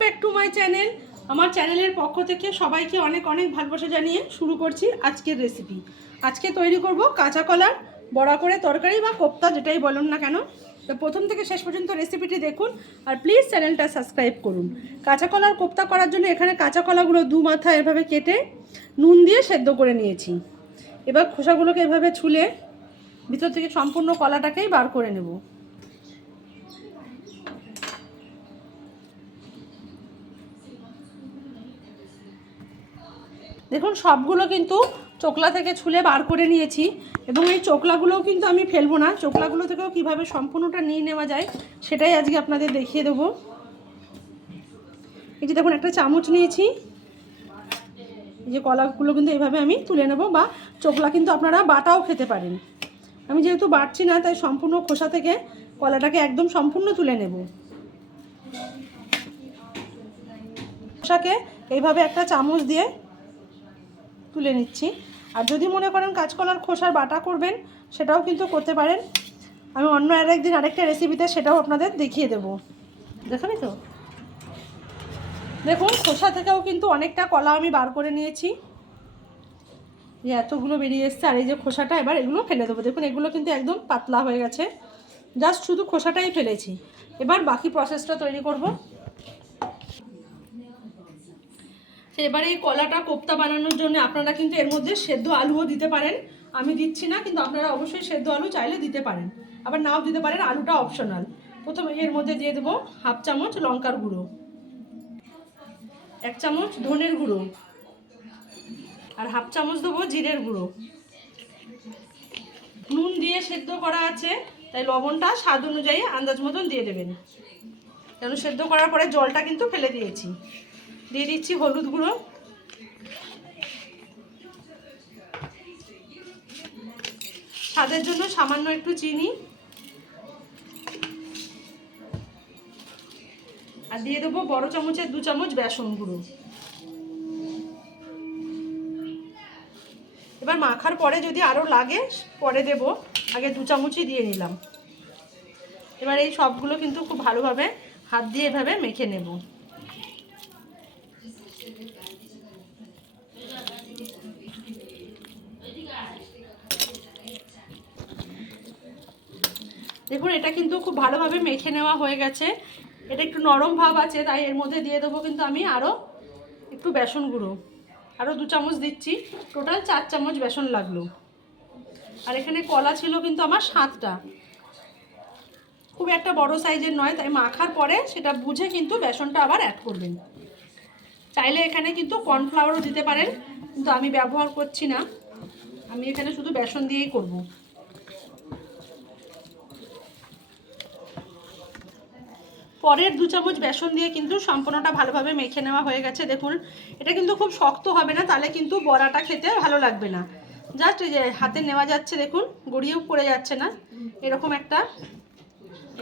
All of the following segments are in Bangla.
Back to my channel. আমার চ্যানেলের পক্ষ থেকে সবাইকে অনেক অনেক ভালোবাসা জানিয়ে শুরু করছি আজকের রেসিপি। আজকে তৈরি করব কাঁচা কলার বড়া করে তরকারি বা কোপ্তা, যেটাই বলুন না কেন। তো প্রথম থেকে শেষ পর্যন্ত রেসিপিটি দেখুন আর প্লিজ চ্যানেলটা সাবস্ক্রাইব করুন। কাঁচা কলার কোপ্তা করার জন্য এখানে কাঁচা কলাগুলো দু মাথা এভাবে কেটে নুন দিয়ে সেদ্ধ করে নিয়েছি। এবার খোসাগুলোকে এভাবে ছুলে ভিতর থেকে সম্পূর্ণ কলাটাকেই বার করে নেব। দেখুন সবগুলো কিন্তু চোকলা থেকে ছুলে বার করে নিয়েছি এবং এই চোকলাগুলোও কিন্তু আমি ফেলবো না। চোকলাগুলো থেকেও কিভাবে সম্পূর্ণটা নিয়ে নেওয়া যায় সেটাই আজকে আপনাদের দেখিয়ে দেবো। এই যে দেখুন একটা চামচ নিয়েছি, এই যে কলাগুলো কিন্তু এইভাবে আমি তুলে নেব, বা চোকলা কিন্তু আপনারা বাটাও খেতে পারেন। আমি যেহেতু বাটছি না তাই সম্পূর্ণ খোসা থেকে কলাটাকে একদম সম্পূর্ণ তুলে নেব। খোসাকে এইভাবে একটা চামচ দিয়ে তুলে নিচ্ছি। আর যদি মনে করেন কাঁচকলার খোসার বাটা করবেন সেটাও কিন্তু করতে পারেন। আমি অন্য আরেকদিন আরেকটা রেসিপিতে সেটাও আপনাদের দেখিয়ে দেব। দেখেন তো, দেখুন খোসা থেকেও কিন্তু অনেকটা কলা আমি বার করে নিয়েছি। যে এতগুলো বেরিয়ে এসছে, আর এই যে খোসাটা এবার এগুলো ফেলে দেবো। দেখুন এগুলো কিন্তু একদম পাতলা হয়ে গেছে, জাস্ট শুধু খোসাটাই ফেলেছি। এবার বাকি প্রসেসটা তৈরি করব। এবার এই কলাটা কোপ্তা বানানোর জন্য আপনারা কিন্তু এর মধ্যে সেদ্ধ আলুও দিতে পারেন। আমি দিচ্ছি না, কিন্তু আপনারা অবশ্যই সেদ্ধ আলু চাইলে দিতে পারেন, আবার নাও দিতে পারেন, আলুটা অপশনাল। প্রথমে এর মধ্যে দিয়ে দেবো হাফ চামচ লঙ্কার গুঁড়ো, 1 চামচ ধনের গুঁড়ো, আর হাফ চামচ দেবো জিরের গুঁড়ো। নুন দিয়ে সেদ্ধ করা আছে তাই লবণটা স্বাদ অনুযায়ী আন্দাজ মতন দিয়ে দেবেন, কেন সেদ্ধ করার পরে জলটা কিন্তু ফেলে দিয়েছি। দিয়ে দিচ্ছি হলুদ গুঁড়ো, স্বাদের জন্য সামান্য একটু চিনি, আর দিয়ে দেবো বড় চামচের 2 চামচ বেসন গুঁড়ো। এবার মাখার পরে যদি আরও লাগে পরে দেব, আগে 2 চামচই দিয়ে নিলাম। এবার এই সবগুলো কিন্তু খুব ভালোভাবে হাত দিয়ে এভাবে মেখে নেব। দেখুন এটা কিন্তু খুব ভালোভাবে মেখে নেওয়া হয়ে গেছে। এটা একটু নরম ভাব আছে তাই এর মধ্যে দিয়ে দেবো কিন্তু আমি আরও একটু বেসন গুঁড়ো, আরও 2 চামচ দিচ্ছি, টোটাল 4 চামচ বেসন লাগলো। আর এখানে কলা ছিল কিন্তু আমার 7টা, খুব একটা বড় সাইজের নয়, তাই মাখার পরে সেটা বুঝে কিন্তু বেসনটা আবার অ্যাড করবেন। চাইলে এখানে কিন্তু কর্নফ্লাওয়ারও দিতে পারেন, কিন্তু আমি ব্যবহার করছি না, আমি এখানে শুধু বেসন দিয়েই করব। পরের 2 চামচ বেসন দিয়ে কিন্তু সম্পূর্ণটা ভালোভাবে মেখে নেওয়া হয়ে গেছে। দেখুন এটা কিন্তু খুব শক্ত হবে না, তাহলে কিন্তু বড়াটা খেতে ভালো লাগবে না। জাস্ট এই যে হাতে নেওয়া যাচ্ছে, দেখুন গড়িয়েও পড়ে যাচ্ছে না, এরকম একটা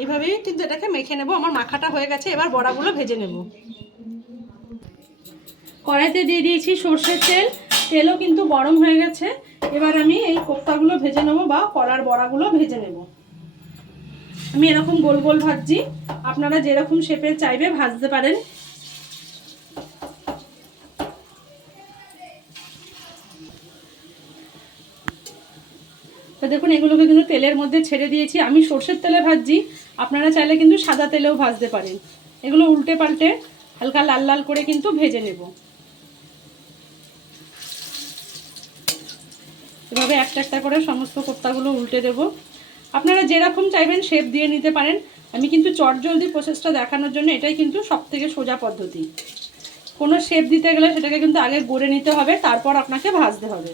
এইভাবেই কিন্তু এটাকে মেখে নেব। আমার মাখাটা হয়ে গেছে, এবার বড়াগুলো ভেজে নেব। কড়াইতে দিয়ে দিয়েছি সর্ষের তেল, তেলও কিন্তু গরম হয়ে গেছে। এবার আমি এই কোপ্তাগুলো ভেজে নেব, বা কলার বড়াগুলো ভেজে নেব। আমি এরকম গোল গোল ভাজছি, আপনারা যেরকম শেপের চাইবে ভাজতে পারেন। তো দেখুন এগুলোকে কিন্তু তেলের মধ্যে ছেড়ে দিয়েছি। আমি সর্ষের তেলে ভাজছি, আপনারা চাইলে কিন্তু সাদা তেলেও ভাজতে পারেন। এগুলো উল্টে পাল্টে হালকা লাল লাল করে কিন্তু ভেজে নেব। এভাবে একটা একটা করে সমস্ত কোপ্তাগুলো উল্টে দেব। আপনারা যেরকম চাইবেন শেপ দিয়ে নিতে পারেন। আমি কিন্তু চটজলদি প্রসেসটা দেখানোর জন্য এটাই কিন্তু সবথেকে সোজা পদ্ধতি। কোনো শেপ দিতে গেলে সেটাকে কিন্তু আগে গড়ে নিতে হবে, তারপর আপনাকে ভাজতে হবে।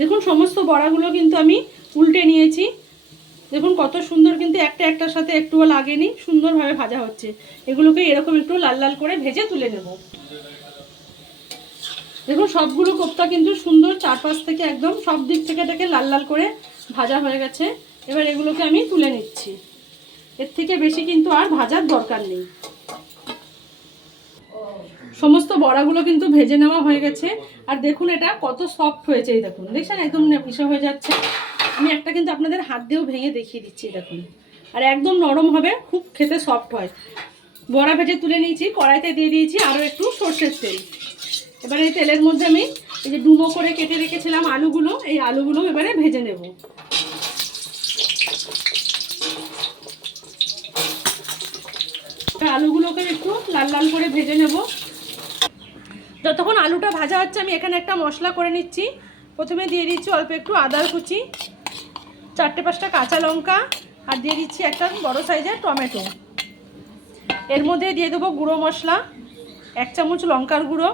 দেখুন সমস্ত বড়াগুলো কিন্তু আমি উল্টে নিয়েছি। দেখুন কত সুন্দর, কিন্তু একটা একটার সাথে একটুও লাগেনি, সুন্দরভাবে ভাজা হচ্ছে। এগুলোকে এরকম একটু লাল লাল করে ভেজে তুলে নেব। দেখুন সবগুলো কোপ্তা কিন্তু সুন্দর চারপাশ থেকে একদম সব দিক থেকে এটাকে লাল লাল করে ভাজা হয়ে গেছে। এবার এগুলোকে আমি তুলে নিচ্ছি, এর থেকে বেশি কিন্তু আর ভাজার দরকার নেই। সমস্ত বড়াগুলো কিন্তু ভেজে নেওয়া হয়ে গেছে। আর দেখুন এটা কত সফট হয়েছে, এই দেখুন দেখছেন একদম মিশে হয়ে যাচ্ছে। আমি একটা কিন্তু আপনাদের হাত দিয়েও ভেঙে দেখিয়ে দিচ্ছি, দেখুন। আর একদম নরম হবে, খুব খেতে সফট হয়। বড়া ভেজে তুলে নিয়েছি, কড়াইতে দিয়ে দিয়েছি আরও একটু সর্ষের তেল। এবারে এই তেলের মধ্যে আমি এই যে ডুমো করে কেটে রেখেছিলাম আলুগুলো, এই আলুগুলো এবারে ভেজে নেব। আলুগুলোকে একটু লাল লাল করে ভেজে নেব। যতক্ষণ আলুটা ভাজা হচ্ছে আমি এখানে একটা মশলা করে নিচ্ছি। প্রথমে দিয়ে দিচ্ছি অল্প একটু আদার কুচি, 4-5টা কাঁচা লঙ্কা, আর দিয়ে দিচ্ছি একটা বড় সাইজের টমেটো। এর মধ্যে দিয়ে দেবো গুঁড়ো মশলা, 1 চামচ লঙ্কার গুঁড়ো,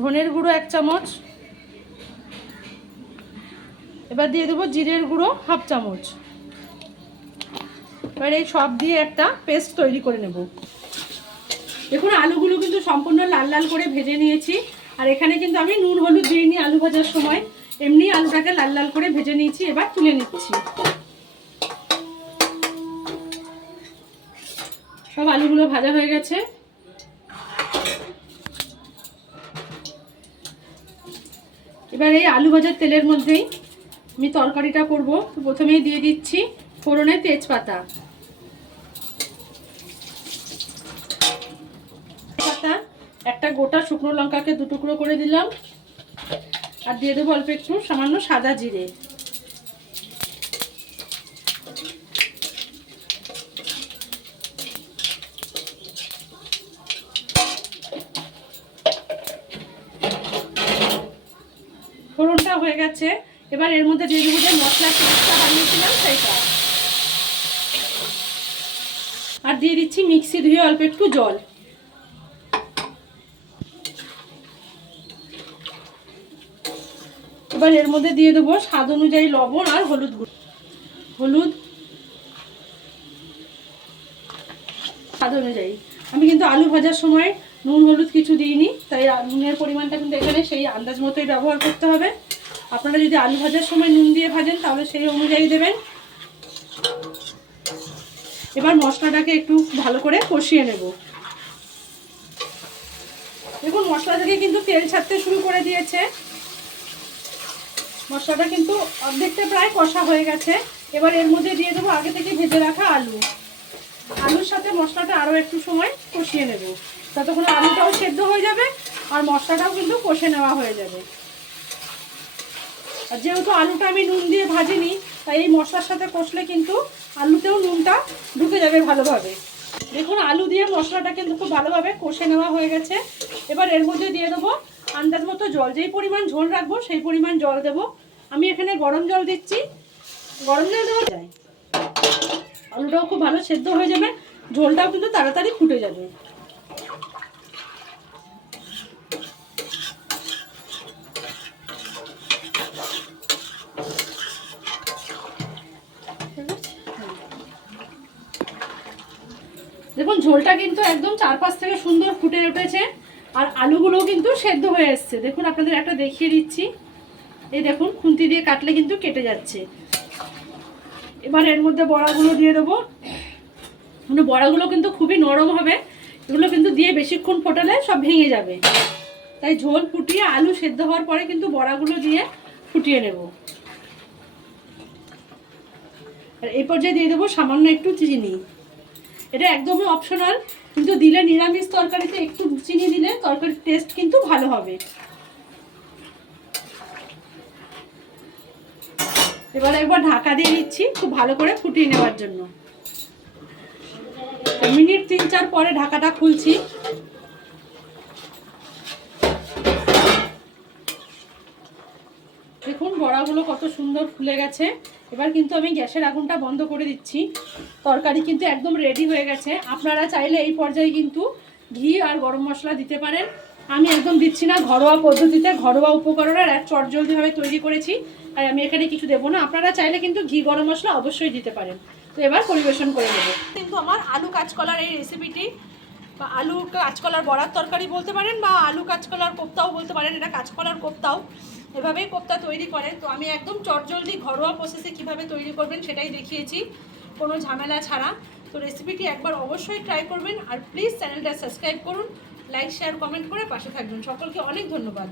ধনের গুঁড়ো 1 চামচ, এবার দিয়ে দেবো জিরের গুঁড়ো 1/2 চামচ। এবার এই সব দিয়ে একটা পেস্ট তৈরি করে নেব। দেখুন আলুগুলো কিন্তু সম্পূর্ণ লাল লাল করে ভেজে নিয়েছি, আর এখানে কিন্তু আমি নুন হলুদ দিইনি আলু ভাজার সময়, এমনি আলুটাকে লাল লাল করে ভেজে নিয়েছি। এবার তুলে নিচ্ছি। সব আলুগুলো ভাজা হয়ে গেছে। এবার এই আলু ভাজার তেলের মধ্যেই আমি তরকারিটা করব। প্রথমেই দিয়ে দিচ্ছি ফোড়নে তেজপাতা, একটা গোটা শুকনো লঙ্কাকে 2 টুকরো করে দিলাম, আর দিয়ে দেবো অল্প একটু সামান্য সাদা জিরে। ফোড়নটা হয়ে গেছে, এবার এর মধ্যে দিয়ে দেবো যে মশলার পেস্টটা বানিয়েছিলাম সেইটা, আর দিয়ে দিচ্ছি মিক্সি ধুয়ে অল্প একটু জল। এবার এর মধ্যে দিয়ে দেবো স্বাদ অনুযায়ী লবণ আর হলুদ গুঁড়ো, হলুদ স্বাদ অনুযায়ী। আমি কিন্তু আলু ভাজার সময় নুন হলুদ কিছু দিইনি, তাই নুনের পরিমাণটা কিন্তু এখানে সেই আন্দাজ মতোই ব্যবহার করতে হবে। আপনারা যদি আলু ভাজার সময় নুন দিয়ে ভাজেন তাহলে সেই অনুযায়ী দেবেন। এবার মশলাটাকে একটু ভালো করে কষিয়ে নেব। দেখুন মশলা থেকে কিন্তু তেল ছাড়তে শুরু করে দিয়েছে, মশলাটা কিন্তু অর্ধেকটা প্রায় কষা হয়ে গেছে। এবার এর মধ্যে দিয়ে দেবো আগে থেকে ভেজে রাখা আলু। আলুর সাথে মশলাটা আরও একটু সময় কষিয়ে নেব, ততক্ষণ আলুটাও সেদ্ধ হয়ে যাবে আর মশলাটাও কিন্তু কষে নেওয়া হয়ে যাবে। আর যেহেতু আলুটা আমি নুন দিয়ে ভাজিনি, তাই এই মশলার সাথে কষলে কিন্তু আলুতেও নুনটা ঢুকে যাবে ভালোভাবে। দেখুন আলু দিয়ে মশলাটা কিন্তু খুব ভালোভাবে কষে নেওয়া হয়ে গেছে। এবার এর মধ্যে দিয়ে দেবো আন্দাজ মতো জল, যেই পরিমাণ ঝোল রাখবো সেই পরিমাণ জল দেবো। আমি এখানে গরম জল দিচ্ছি, গরম জল দেওয়া যায়, আলুটাও খুব ভালো সেদ্ধ হয়ে যাবে, ঝোলটাও কিন্তু তাড়াতাড়ি ফুটে যাবে। দেখুন ঝোলটা কিন্তু একদম 4-5 থেকে সুন্দর ফুটে উঠেছে, আর আলুগুলো কিন্তু সেদ্ধ হয়ে এসছে। দেখুন আপনাদের একটা দেখিয়ে দিচ্ছি, এই দেখুন খুন্তি দিয়ে কাটলে কিন্তু কেটে যাচ্ছে। এবার এর মধ্যে বড়াগুলো দিয়ে দেবো। মানে বড়াগুলো কিন্তু খুবই নরম হবে, এগুলো কিন্তু দিয়ে বেশিক্ষণ ফোটালে সব ভেঙে যাবে, তাই ঝোল ফুটিয়ে আলু সেদ্ধ হওয়ার পরে কিন্তু বড়াগুলো দিয়ে ফুটিয়ে নেব। আর এই পর্যায়ে দিয়ে দেবো সামান্য একটু চিনি, এটা একদমই অপশনাল, কিন্তু দিলে নিরামিষ তরকারিতে একটু চিনি দিলে তরকারির টেস্ট কিন্তু ভালো হবে। এবার একবার ঢাকা দিয়ে দিচ্ছি খুব ভালো করে ফুটিয়ে নেওয়ার জন্য। মিনিট 3-4 পরে ঢাকাটা খুলছি। দেখুন বড়াগুলো কত সুন্দর ফুলে গেছে। এবার কিন্তু আমি গ্যাসের আগুনটা বন্ধ করে দিচ্ছি। তরকারি কিন্তু একদম রেডি হয়ে গেছে। আপনারা চাইলে এই পর্যায়ে কিন্তু ঘি আর গরম মশলা দিতে পারেন, আমি একদম দিচ্ছি না। ঘরোয়া পদ্ধতিতে ঘরোয়া উপকরণের এক চটজলদিভাবে তৈরি করেছি, আর আমি এখানে কিছু দেবো না। আপনারা চাইলে কিন্তু ঘি গরম মশলা অবশ্যই দিতে পারেন। তো এবার পরিবেশন করে নেব। কিন্তু আমার আলু কাঁচকলার এই রেসিপিটি, বা আলু কাঁচকলার বড়ার তরকারি বলতে পারেন, বা আলু কাঁচকলার কোপ্তাও বলতে পারেন, এটা কাঁচকলার কোপ্তাও এভাবেই কোপ্তা তৈরি করে। তো আমি একদম চটজলদি ঘরোয়া প্রসেসে কিভাবে তৈরি করবেন সেটাই দেখিয়েছি, কোনো ঝামেলা ছাড়া। তো রেসিপিটি একবার অবশ্যই ট্রাই করবেন, আর প্লিজ চ্যানেলটা সাবস্ক্রাইব করুন, লাইক শেয়ার কমেন্ট করে পাশে থাকবেন। সকলকে অনেক ধন্যবাদ।